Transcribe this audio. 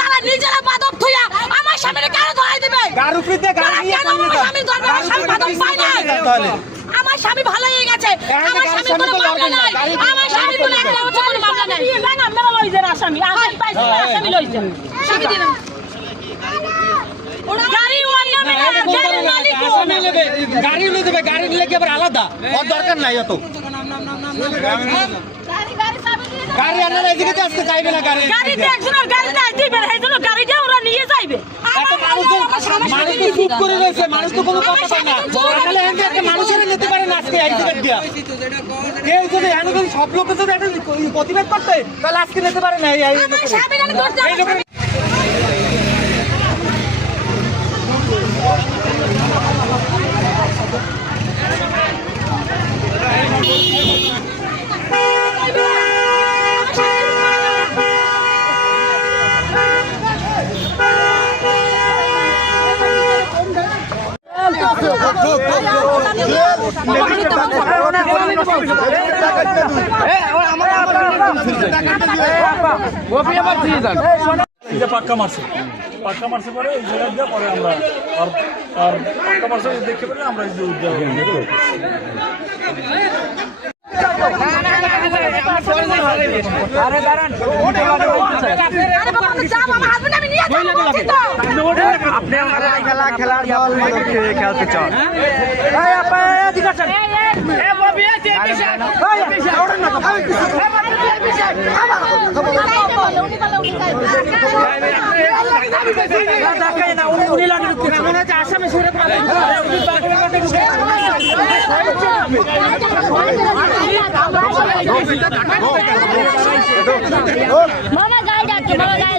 তারা নিজেরা মাদক থুইয়া আমার সামনে কেন ধরাই দিবে? আমার স্বামী ভালো হয়ে গেছে, আমার স্বামী কোনো মামলা নাই, আমার স্বামী কোনো একটা বছর কোনো মামলা নাই। না আপনারা লইছেন আসামি, আসামি পাইছেন, আসামি লইছেন, স্বামী দিন গাড়ি ওয়ান্না গাড়ি মালিক আসামি নেবে, গাড়ি নিয়ে দেবে, গাড়ি নিলে কি আবার আলাদা ওর দরকার নাই অত গাড়ি আনার এদিকে আসতে চাইবে না, গাড়ি গাড়িতে একজনের গাড়ি নাই দিবে না, এইজন্য গাড়িটা ওরা নিয়ে যাইবে। মানুষ তো চুপ করে রয়েছে, মানুষ তো কোনো কথা পায় না, তাহলে এখানে একটা মানুষের নিতে পারে না আজকে এই জায়গা দিয়া কেউ যদি এখানে যদি সব লোক যদি একটা প্রতিবাদ করতে তাহলে আজকে নিতে পারে না। এই লোকের পাক্কা মারছে পরে এই জায়গা দিয়ে পরে আমরা আর পাক্কা মারছে দেখে পরে আমরা এই যে খেলতে চান মামা গাড়ি ডাকছে, মামা গাড়ি